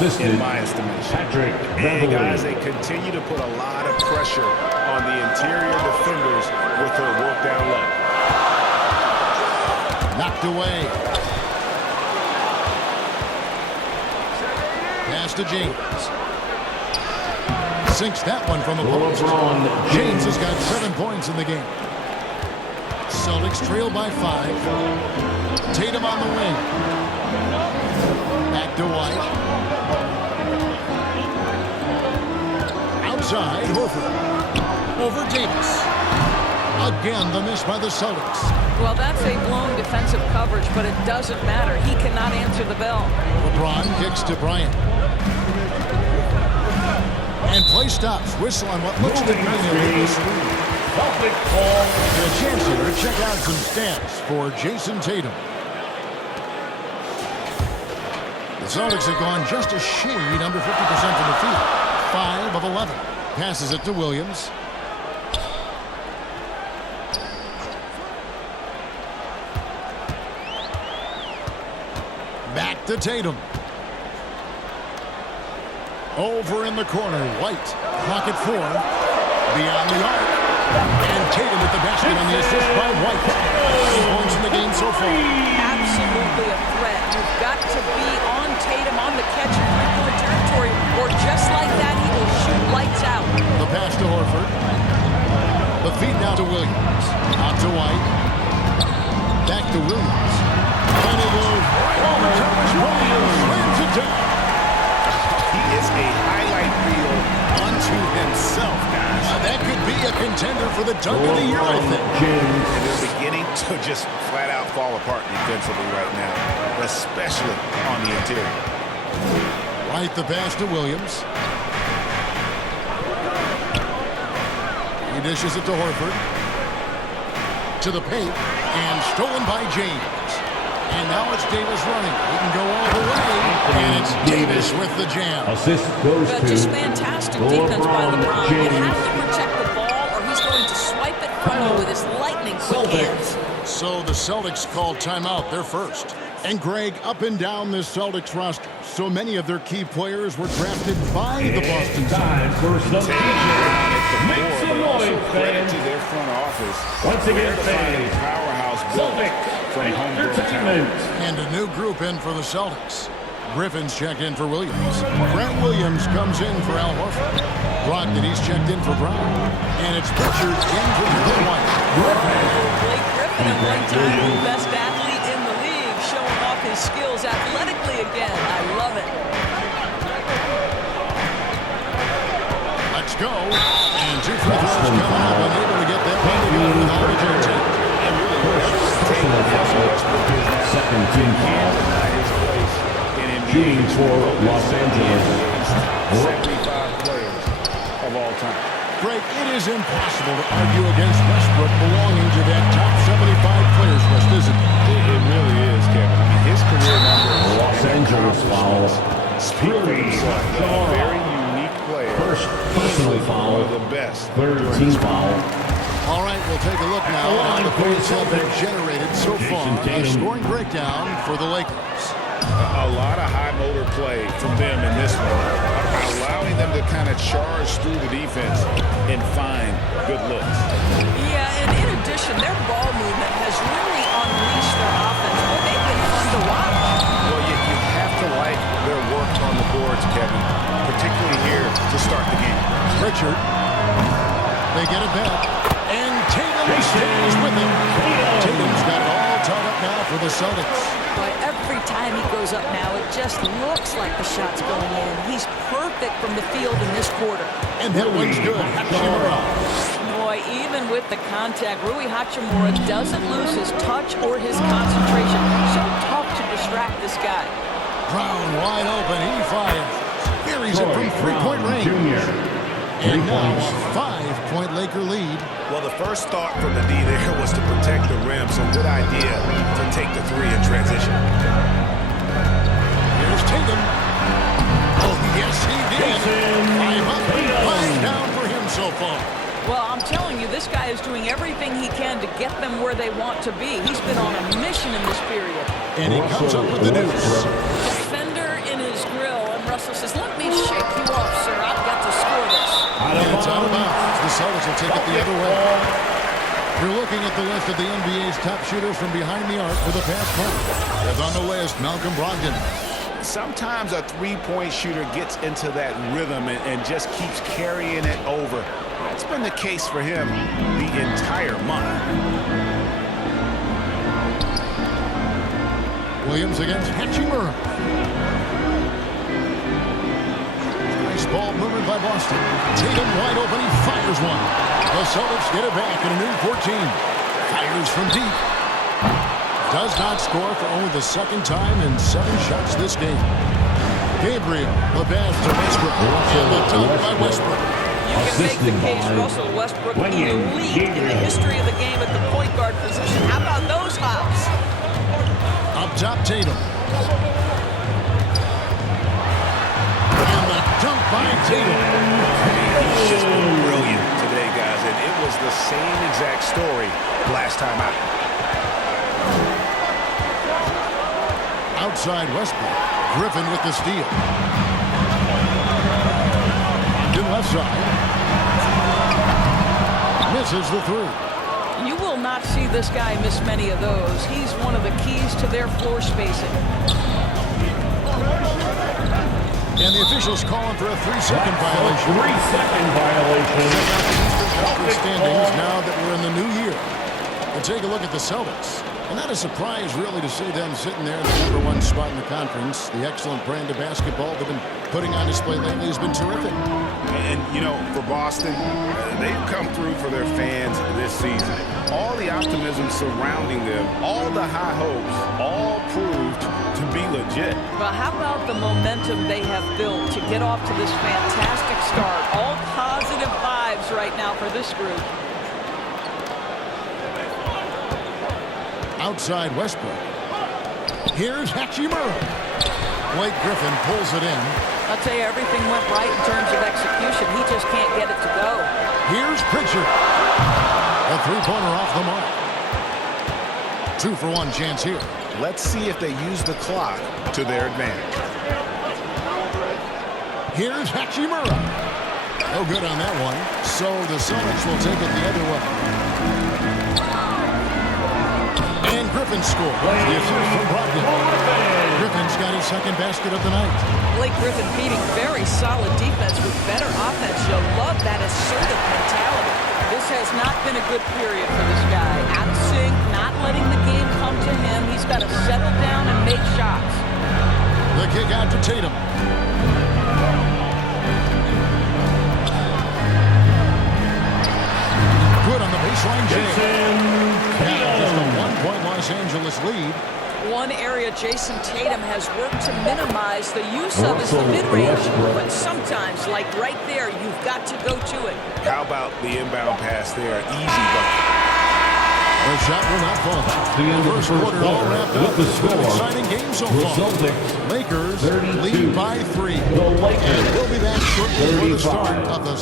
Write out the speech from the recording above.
in my estimation. Patrick And guys, they continue to put a lot of pressure on the interior defenders with their work down low. Knocked away. Pass to James. Sinks that one from the post. James has got 7 points in the game. Celtics trail by 5. Tatum on the wing. Back to White. Outside, Horford. Over Davis. Again, the miss by the Celtics. Well, that's a blown defensive coverage, but it doesn't matter. He cannot answer the bell. LeBron kicks to Bryant. And play stops. Whistle on what looks to be an illegal screen. Celtic ball. And a chance here to check out some stats for Jason Tatum. The Celtics have gone just a shade under 50% from the field. 5 of 11. Passes it to Williams. Back to Tatum. Over in the corner, White. Clock at 4. Beyond the arc. And Tatum with the basket on the assist by White. 8 points in the game so far. Absolutely a threat. You've got to be on Tatum on the catch in three-point territory, or just like that, he will shoot lights out. The pass to Horford. The feed now to Williams. Out to White. Back to Williams. And it will right over Thomas Williams. Slams it down. He is a highlight reel unto himself, guys. That could be a contender for the dunk of the year, I think. And they're beginning to just flat out fall apart defensively right now, especially on the interior. Right, the pass to Williams. He dishes it to Horford. To the paint. And stolen by James. And now it's Davis running. He can go all the way. And it's Davis with the jam. Assist goes But to just fantastic defense by LeBron. You have to protect the ball, or he's going to swipe it from you with his lightning quick hands. So the Celtics called timeout. They're first. And Greg, up and down this Celtics roster, so many of their key players were drafted by the Boston Time for some Make some noise, Credit fans. to their front office. Once again, fans. Powerhouse built Celtic from homegrown entertainment. talent. And a new group in for the Celtics. Griffin's checked in for Williams. Grant Williams comes in for Al Horford. Brogdon, he's checked in for Brown. And it's Pritchard in for Derrick White. Blake Griffin, at one time the best athlete in the league, showing off his skills athletically again. I love it. Let's go. And 2 free throws coming up. Unable to get that one to go without a contact. Personal foul. Second team foul. Shooting for Los Angeles. 75 players of all time. Greg, it is impossible to argue against Westbrook belonging to that top 75 players list, isn't it? It really is, Kevin. I mean, his career numbers. Los Angeles foul. Speak for themselves. A very unique player. First personal Easily foul. one of the best. Third team foul. All right, we'll take a look now at how the points have been generated so far. A scoring breakdown for the Lakers. A lot of high motor play from them in this one, allowing them to kind of charge through the defense and find good looks. Yeah, and in addition, their ball movement has really unleashed their offense. Well, they've been fun to watch. Well, you have to like their work on the boards, Kevin, particularly here to start the game. Pritchard. They get it back. And Tatum stays with him. Tatum's got it all tied up now for the Celtics. But every time he goes up now, it just looks like the shot's going in. He's perfect from the field in this quarter. And that one's good. Hachimura. Boy, even with the contact, Rui Hachimura doesn't lose his touch or his concentration. So tough to distract this guy. Brown wide open. He fires. Buries it from three-point range. And now a 5-point Laker lead. Well, the first thought from the D there was to protect the rim, so good idea to take the three in transition. Here's Tatum. Oh, yes, he did. 5 up, 5 down for him so far. Well, I'm telling you, this guy is doing everything he can to get them where they want to be. He's been on a mission in this period. And he comes up with the deuce. Defender in his grill, and Russell take it the other way. You're looking at the list of the NBA's top shooters from behind the arc for the past month. As on the list, Malcolm Brogdon. Sometimes a three-point shooter gets into that rhythm and just keeps carrying it over. That's been the case for him the entire month. Williams against Hachimura. Nice ball movement by Boston. Tatum wide open. He fires one. The Celtics get it back in a new 14. Fires from deep. Does not score for only the second time in 7 shots this game. Gabriel, the pass to Westbrook. And the dunk by Westbrook. You can make the case Russell Westbrook elite in the history of the game at the point guard position. How about those hops? Up top, Tatum. And the dunk by Tatum. He's just been brilliant today, guys, and it was the same exact story last time out. Outside Westbrook. Griffin with the steal. To left side. Misses the three. You will not see this guy miss many of those. He's one of the keys to their floor spacing. And the officials calling for a 3-second violation. 3-second violation. Standings now that we're in the new year. And take a look at the Celtics. And not a surprise, really, to see them sitting there in the #1 spot in the conference. The excellent brand of basketball they've been putting on display lately has been terrific. And, you know, for Boston, they've come through for their fans this season. All the optimism surrounding them, all the high hopes, all proved to be legit. Well, how about the momentum they have built to get off to this fantastic start? All positive vibes right now for this group. Outside Westbrook. Here's Hachimura. Blake Griffin pulls it in. I'll tell you, everything went right in terms of execution. He just can't get it to go. Here's Pritchard. A three-pointer off the mark. 2-for-1 chance here. Let's see if they use the clock to their advantage. Here's Hachimura. No good on that one. So the Celtics will take it the other way. And Griffin scores. The assist from Brogdon. Griffin's got his second basket of the night. Blake Griffin beating very solid defense with better offense. You'll love that assertive mentality. This has not been a good period for this guy. Out of sync, not letting the game come to him. He's got to settle down and make shots. The kick out to Tatum. Good on the baseline, James. Just a 1-point Los Angeles lead. One area Jason Tatum has worked to minimize the use of is the mid-range, but sometimes, like right there, you've got to go to it. How about the inbound pass there? Easy bucket. The shot will not fall. The end of the first quarter all wrapped up. with the It's been an score. exciting game so The far. Celtics Lakers 32. lead by 3. The Lakers And we'll be back shortly for the start 35. of the